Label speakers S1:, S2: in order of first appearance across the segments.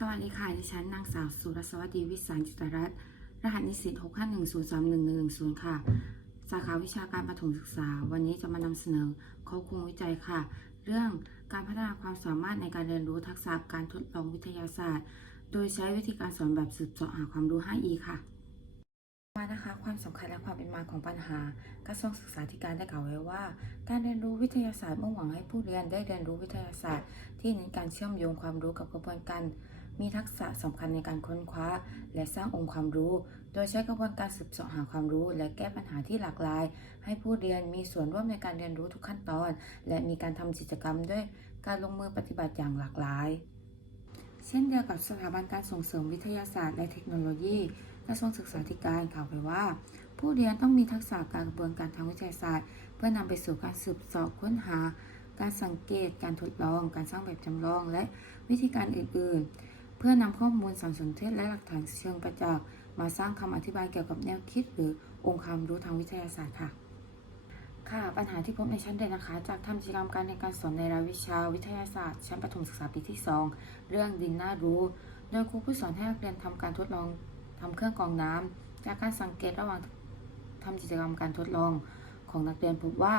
S1: สวัสดีค่ะดิฉันนางสาวสุรสวัสดีวิสารจิตรรัตน์รหัสนิสิต651031110 ค่ะ สาขาวิชาการประถมศึกษา วันนี้จะมานำเสนอข้อคูณวิจัยค่ะ เรื่องการพัฒนาความสามารถในการเรียนรู้ทักษะการทดลองวิทยาศาสตร์ โดยใช้วิธีการสอนแบบสืบเสาะหาความรู้ 5E ค่ะมานะคะความสำคัญและความเป็นมาของปัญหา กระทรวงศึกษาธิการได้กล่าวไว้ว่า การเรียนรู้วิทยาศาสตร์มุ่งหวังให้ผู้เรียนได้เรียนรู้วิทยาศาสตร์ ที่เน้นการเชื่อมโยงความรู้กับกระบวนการ มีทักษะสำคัญในการค้นคว้า และสร้างองค์ความรู้ โดยใช้กระบวนการสืบเสาะหาความรู้ และแก้ปัญหาที่หลากหลาย ให้ผู้เรียนมีส่วนร่วมในการเรียนรู้ทุกขั้นตอน และมีการทำกิจกรรมด้วยการลงมือปฏิบัติอย่างหลากหลาย เช่นเดียวกับสถาบันการส่งเสริมวิทยาศาสตร์และเทคโนโลยีกระทรวงศึกษาธิการกล่าวไว้ว่า ผู้เรียนต้องมีทักษะการกระบวนการทางวิทยาศาสตร์ เพื่อนำไปสู่การสืบสอบค้นหา การสังเกต การทดลอง การสร้างแบบจำลอง และวิธีการอื่น ๆ เพื่อนำข้อมูลสารสนเทศและหลักฐานเชิงประจักษ์มาสร้างคำอธิบายเกี่ยวกับแนวคิด หรือองค์ความรู้ทางวิทยาศาสตร์ค่ะ ค่ะ ปัญหาที่พบในชั้นเรียนนะคะ จากทำกิจกรรมการในการสอนในรายวิชาวิทยาศาสตร์ ชั้นประถมศึกษาปีที่ 2 เรื่องดินน่ารู้ โดยครูผู้สอนให้นักเรียนทำการทดลองทำเครื่องกรองน้ำจากการสังเกตระหว่างทำกิจกรรมการทดลองของนักเรียนพบว่า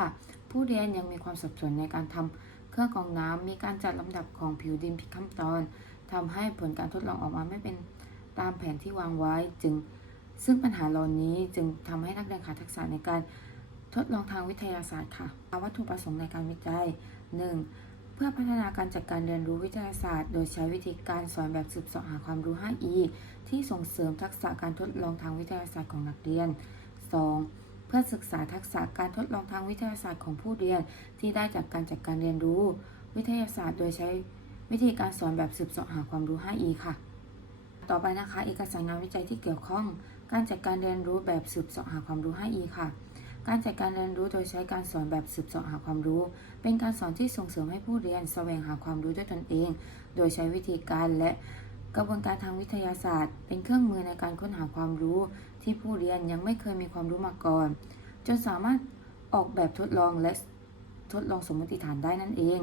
S1: ผู้เรียนยังมีความสับสนในการทำเครื่องกรองน้ำมีการจัดลำดับของผิวดินผิดขั้นตอน ทำให้ผลการทดลองออกมาไม่เป็นตามแผนที่วางไว้ จึงซึ่งปัญหาเหล่านี้จึงทำให้นักเรียนขาดทักษะในการทดลองทางวิทยาศาสตร์ค่ะวัตถุประสงค์ในการวิจัย 1. เพื่อพัฒนาการจัดการเรียนรู้วิทยาศาสตร์ โดยใช้วิธีการสอนแบบสืบเสาะหาความรู้ 5E ที่ส่งเสริมทักษะการทดลองทางวิทยาศาสตร์ของนักเรียน 2. เพื่อศึกษาทักษะการทดลองทางวิทยาศาสตร์ของผู้เรียน ที่ได้จากการจัดการเรียนรู้ วิทยาศาสตร์ โดยใช้ วิธีการสอนแบบสืบเสาะหาความรู้ 5E ค่ะ ต่อไปนะคะ เอกสารงานวิจัยที่เกี่ยวข้อง การจัดการเรียนรู้แบบสืบเสาะหาความรู้ 5E ค่ะ การจัดการเรียนรู้โดยใช้การสอนแบบสืบเสาะหาความรู้ เป็นการสอนที่ส่งเสริมให้ผู้เรียนแสวงหาความรู้ด้วยตนเอง โดยใช้วิธีการและกระบวนการทางวิทยาศาสตร์ เป็นเครื่องมือในการค้นหาความรู้ ที่ผู้เรียนยังไม่เคยมีความรู้มาก่อน จนสามารถออกแบบทดลองและทดลองสมมติฐานได้นั่นเอง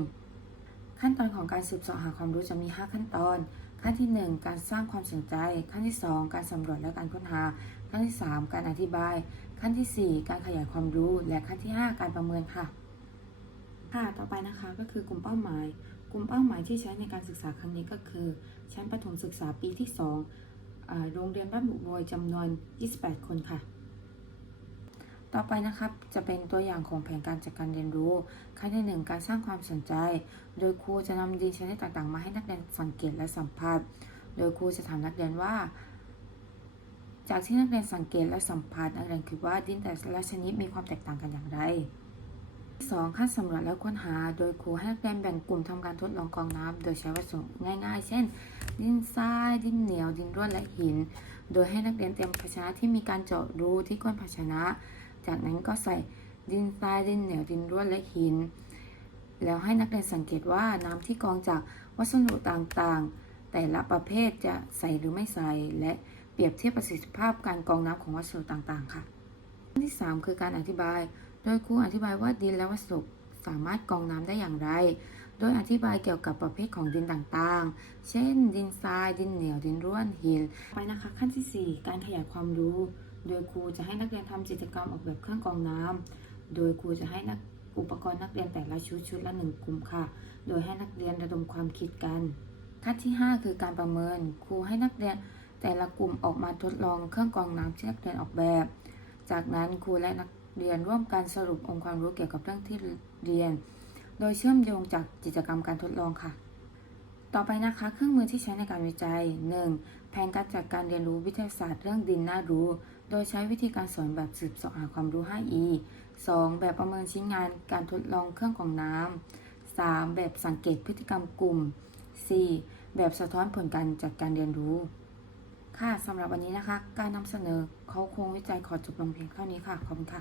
S1: ขั้นตอนของการสืบเสาะหาความรู้จะมี 5 ขั้นตอน ขั้นที่ 1 การสร้างความสนใจ ขั้นที่ 2 การสำรวจและการค้นหา ขั้นที่ 3 การอธิบาย ขั้นที่ 4 การขยายความรู้ และขั้นที่ 5 การประเมินค่ะ ค่ะต่อไปนะคะก็คือกลุ่มเป้าหมาย กลุ่มเป้าหมายที่ใช้ในการศึกษาครั้งนี้ก็คือ ชั้นประถมศึกษาปีที่2อ่าโรงเรียนบ้านบุโรยจำนวน 28 คนค่ะ ต่อไปนะครับจะเป็นตัวอย่างของแผนการจัดการเรียนรู้ ขั้นที่1การสร้างความสนใจ โดยครูจะนำดินชนิดต่างๆ มาให้นักเรียนสังเกตและสัมผัส โดยครูจะถามนักเรียนว่า จากที่นักเรียนสังเกตและสัมผัสนักเรียนคิดว่าดินแต่ละชนิดมีความแตกต่างกันอย่างไร 2. ขั้นสำรวจและค้นหา โดยครูให้นักเรียนแบ่งกลุ่มทำการทดลองกองน้ำโดยใช้วัสดุง่ายๆ เช่น ดินทราย ดินเหนียว ดินร่วนและหิน โดยให้นักเรียนเตรียมภาชนะที่มีการเจาะรูที่ก้นภาชนะ จากนั้นก็ใส่ดินทรายดินเหนียวดินร่วนและหิน แล้วให้นักเรียนสังเกตว่าน้ำที่กองจากวัสดุต่างๆ แต่ละประเภทจะใส่หรือไม่ใส่และเปรียบเทียบประสิทธิภาพการกรองน้ำของวัสดุต่างๆ ค่ะขั้นที่ 3 คือการอธิบาย โดยครูอธิบายว่าดินและวัสดุสามารถกรองน้ำได้อย่างไร โดยอธิบายเกี่ยวกับประเภทของดินต่างๆ เช่น ดินทราย ดินเหนียว ดินร่วน หิน ไปนะคะ ขั้นทีสี่4 การขยายความรู้ โดยครูจะให้นักเรียนทำกิจกรรมออกแบบเครื่องกรองน้ำโดยครูจะให้นักอุปกรณ์นักเรียนแต่ละชุดชุดละหนึ่งกลุ่มค่ะ โดยให้นักเรียนระดมความคิดกัน ขั้นที่ 5 คือการประเมิน ครูให้นักเรียนแต่ละกลุ่มออกมาทดลองเครื่องกรองน้ำที่นักเรียนออกแบบ จากนั้นครูและนักเรียนร่วมกันสรุปองค์ความรู้เกี่ยวกับเรื่องที่เรียน โดยเชื่อมโยงจากกิจกรรมการทดลองค่ะ ต่อไปนะคะเครื่องมือที่ใช้ในการวิจัย 1. แผนการจัดการเรียนรู้วิทยาศาสตร์เรื่องดินน่ารู้ โดยใช้วิธีการสอนแบบสืบสาะหาความรู้ 5E 2. แบบประเมินชิ้นงานการทดลองเครื่องของน้ำ 3. แบบสังเกตพฤติกรรมกลุ่ม 4. แบบสะท้อนผลการจัดการเรียนรู้ ค่ะสำหรับวันนี้นะคะ การนำเสนอเขาโครงวิจัยขอจบลงเพียงเท่านี้ค่ะ ขอบคุณค่ะ